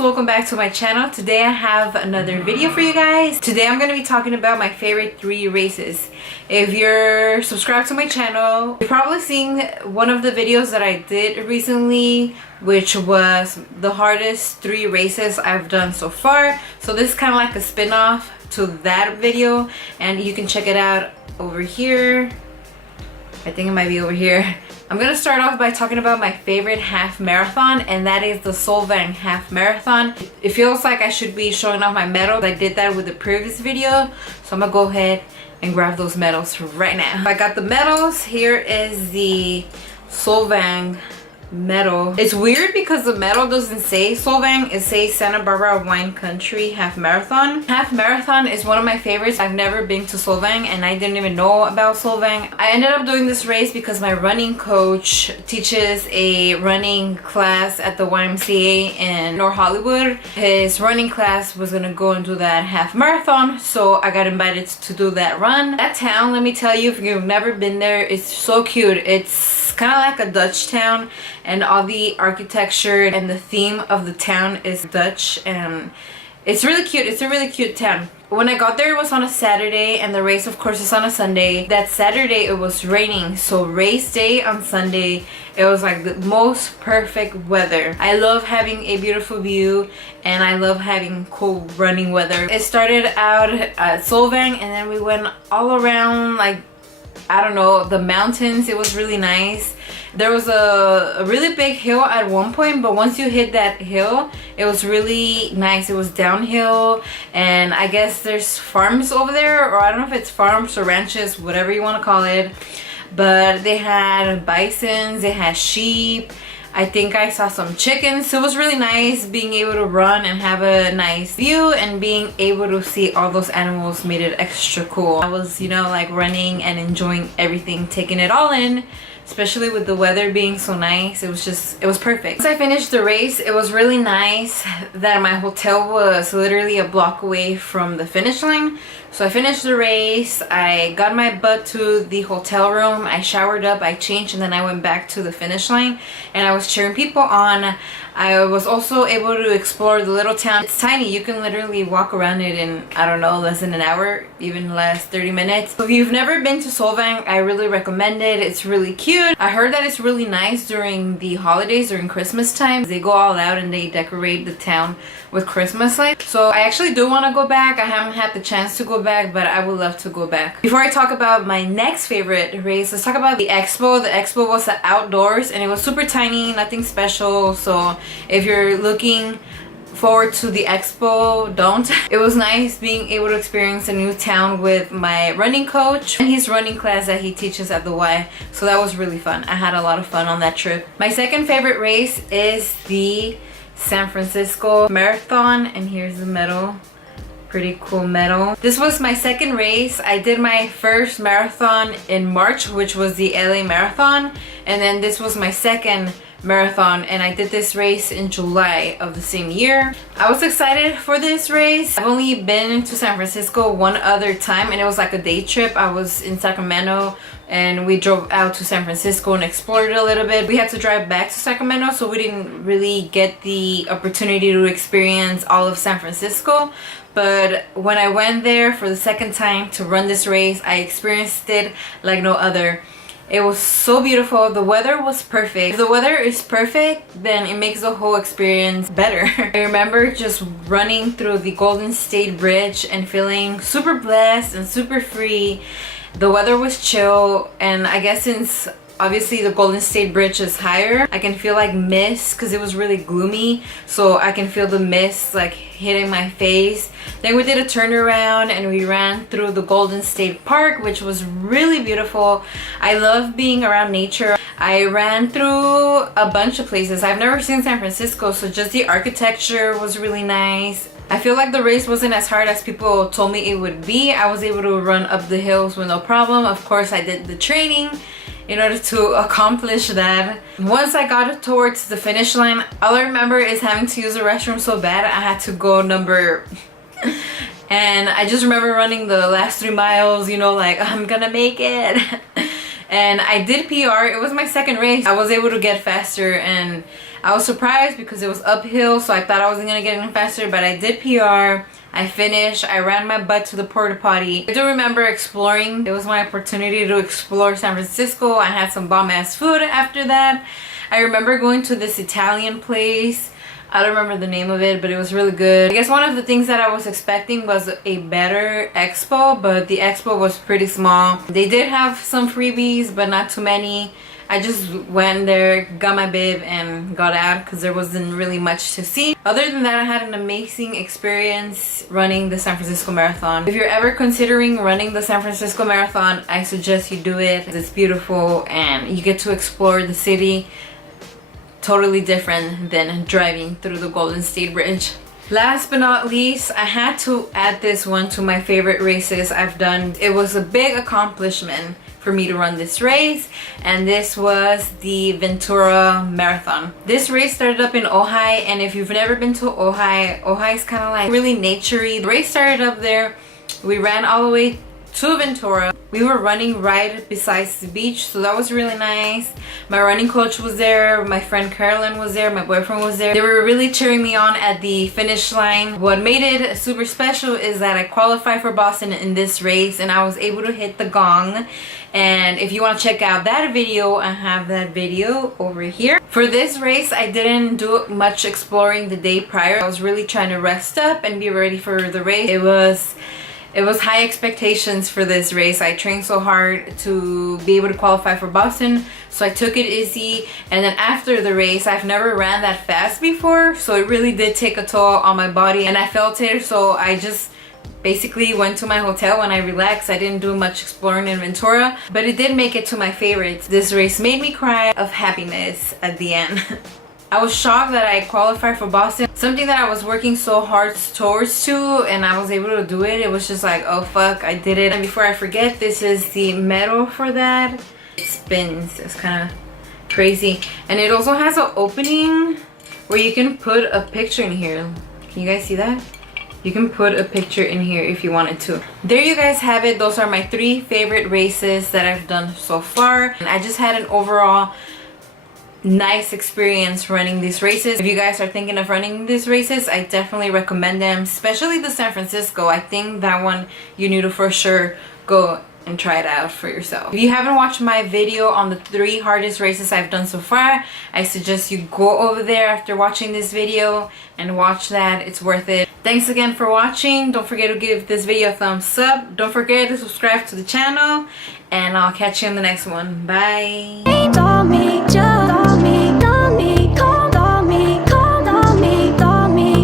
welcome back to my channel. Today I have another video for you guys. Today I'm going to be talking about my favorite 3 races. If you're subscribed to my channel, you've probably seen one of the videos that I did recently, which was the hardest 3 races I've done so far. So this is kind of like a spin-off to that video, and you can check it out over here. I think it might be over here. I'm gonna start off by talking about my favorite half marathon, and that is the Solvang half marathon. It feels like I should be showing off my medals. I did that with the previous video, so I'm gonna go ahead and grab those medals right now. I got the medals. Here is the Solvang medal. It's weird because the medal doesn't say Solvang, it says Santa Barbara Wine Country half marathon. Half marathon is one of my favorites. I've never been to Solvang and I didn't even know about Solvang. I ended up doing this race because my running coach teaches a running class at the YMCA in North Hollywood. His running class was gonna go and do that half marathon, so I got invited to do that run. That town, let me tell you, if you've never been there, it's so cute. It's kind of like a Dutch town, and all the architecture and the theme of the town is Dutch, and it's really cute. It's a really cute town. When I got there, it was on a Saturday, and the race of course is on a Sunday. That Saturday it was raining, so race day on Sunday, it was like the most perfect weather. I love having a beautiful view, and I love having cool running weather. It started out at Solvang, and then we went all around, like, I don't know, the mountains. It was really nice. There was a really big hill at one point, but once you hit that hill, it was really nice. It was downhill, and I guess there's farms over there, or I don't know if it's farms or ranches, whatever you want to call it, but they had bisons, they had sheep. I think I saw some chickens. So it was really nice being able to run and have a nice view, and being able to see all those animals made it extra cool. I was, you know, like running and enjoying everything, taking it all in, especially with the weather being so nice. It was perfect. Once I finished the race, it was really nice that my hotel was literally a block away from the finish line. So I finished the race, I got my butt to the hotel room, I showered up, I changed, and then I went back to the finish line, and I was cheering people on. I was also able to explore the little town. It's tiny. You can literally walk around it in, I don't know, less than an hour, even less, 30 minutes. So if you've never been to Solvang, I really recommend it. It's really cute. I heard that it's really nice during the holidays, during Christmas time. They go all out and they decorate the town with Christmas lights. So I actually do want to go back. I haven't had the chance to go back, but I would love to go back. Before I talk about my next favorite race, let's talk about the Expo. The Expo was outdoors, and it was super tiny, nothing special. So if you're looking forward to the Expo, don't. It was nice being able to experience a new town with my running coach and his running class that he teaches at the Y. So that was really fun. I had a lot of fun on that trip. My second favorite race is the San Francisco Marathon, and here's the medal. Pretty cool medal. This was my second race. I did my first marathon in March, which was the LA Marathon, and then this was my second marathon, and I did this race in July of the same year. I was excited for this race. I've only been to San Francisco one other time, and it was like a day trip. I was in Sacramento, and we drove out to San Francisco and explored a little bit. We had to drive back to Sacramento, so we didn't really get the opportunity to experience all of San Francisco. But when I went there for the second time to run this race, I experienced it like no other. It was so beautiful. The weather was perfect. If the weather is perfect, then it makes the whole experience better. I remember just running through the Golden State Bridge and feeling super blessed and super free. The weather was chill, and I guess since obviously the Golden State Bridge is higher, I can feel like mist because it was really gloomy, so I can feel the mist like hitting my face. Then we did a turnaround and we ran through the Golden State Park, which was really beautiful. I love being around nature. I ran through a bunch of places. I've never seen San Francisco, so just the architecture was really nice. I feel like the race wasn't as hard as people told me it would be. I was able to run up the hills with no problem. Of course, I did the training in order to accomplish that. Once I got towards the finish line, all I remember is having to use the restroom so bad I had to go number and I just remember running the last 3 miles, you know, like I'm gonna make it. and I did PR. It was my second race. I was able to get faster, and I was surprised because it was uphill, so I thought I wasn't gonna get any faster, but I did PR. I finished. I ran my butt to the porta potty. I do remember exploring. It was my opportunity to explore San Francisco. I had some bomb ass food after that. I remember going to this Italian place. I don't remember the name of it, but it was really good. I guess one of the things that I was expecting was a better expo, but the expo was pretty small. They did have some freebies, but not too many. I just went there, got my bib, and got out because there wasn't really much to see. Other than that, I had an amazing experience running the San Francisco Marathon. If you're ever considering running the San Francisco Marathon, I suggest you do it. It's beautiful and you get to explore the city. Totally different than driving through the Golden State Bridge. Last but not least, I had to add this one to my favorite races I've done. It was a big accomplishment for me to run this race, and this was the Ventura Marathon. This race started up in Ojai, and if you've never been to Ojai, Ojai is kind of like really naturey. The race started up there. We ran all the way to Ventura. We were running right beside the beach, so that was really nice. My running coach was there, my friend Carolyn was there, my boyfriend was there. They were really cheering me on at the finish line. What made it super special is that I qualified for Boston in this race, and I was able to hit the gong. And if you want to check out that video, I have that video over here. For this race, I didn't do much exploring the day prior. I was really trying to rest up and be ready for the race. It was high expectations for this race. I trained so hard to be able to qualify for Boston, so I took it easy. And then after the race, I've never ran that fast before, so it really did take a toll on my body, and I felt it. So I just basically went to my hotel and I relaxed. I didn't do much exploring in Ventura, but it did make it to my favorites. This race made me cry of happiness at the end. I was shocked that I qualified for Boston, something that I was working so hard towards to, and I was able to do it. It was just like, oh fuck, I did it. And before I forget, this is the medal for that. It spins. It's kind of crazy. And it also has an opening where you can put a picture in here. Can you guys see that? You can put a picture in here if you wanted to. There you guys have it. Those are my 3 favorite races that I've done so far. And I just had an overall nice experience running these races. If you guys are thinking of running these races, I definitely recommend them, especially the San Francisco. I think that one you need to for sure go and try it out for yourself. If you haven't watched my video on the 3 hardest races I've done so far, I suggest you go over there after watching this video and watch that. It's worth it. Thanks again for watching. Don't forget to give this video a thumbs up. Don't forget to subscribe to the channel, and I'll catch you in the next one. Bye.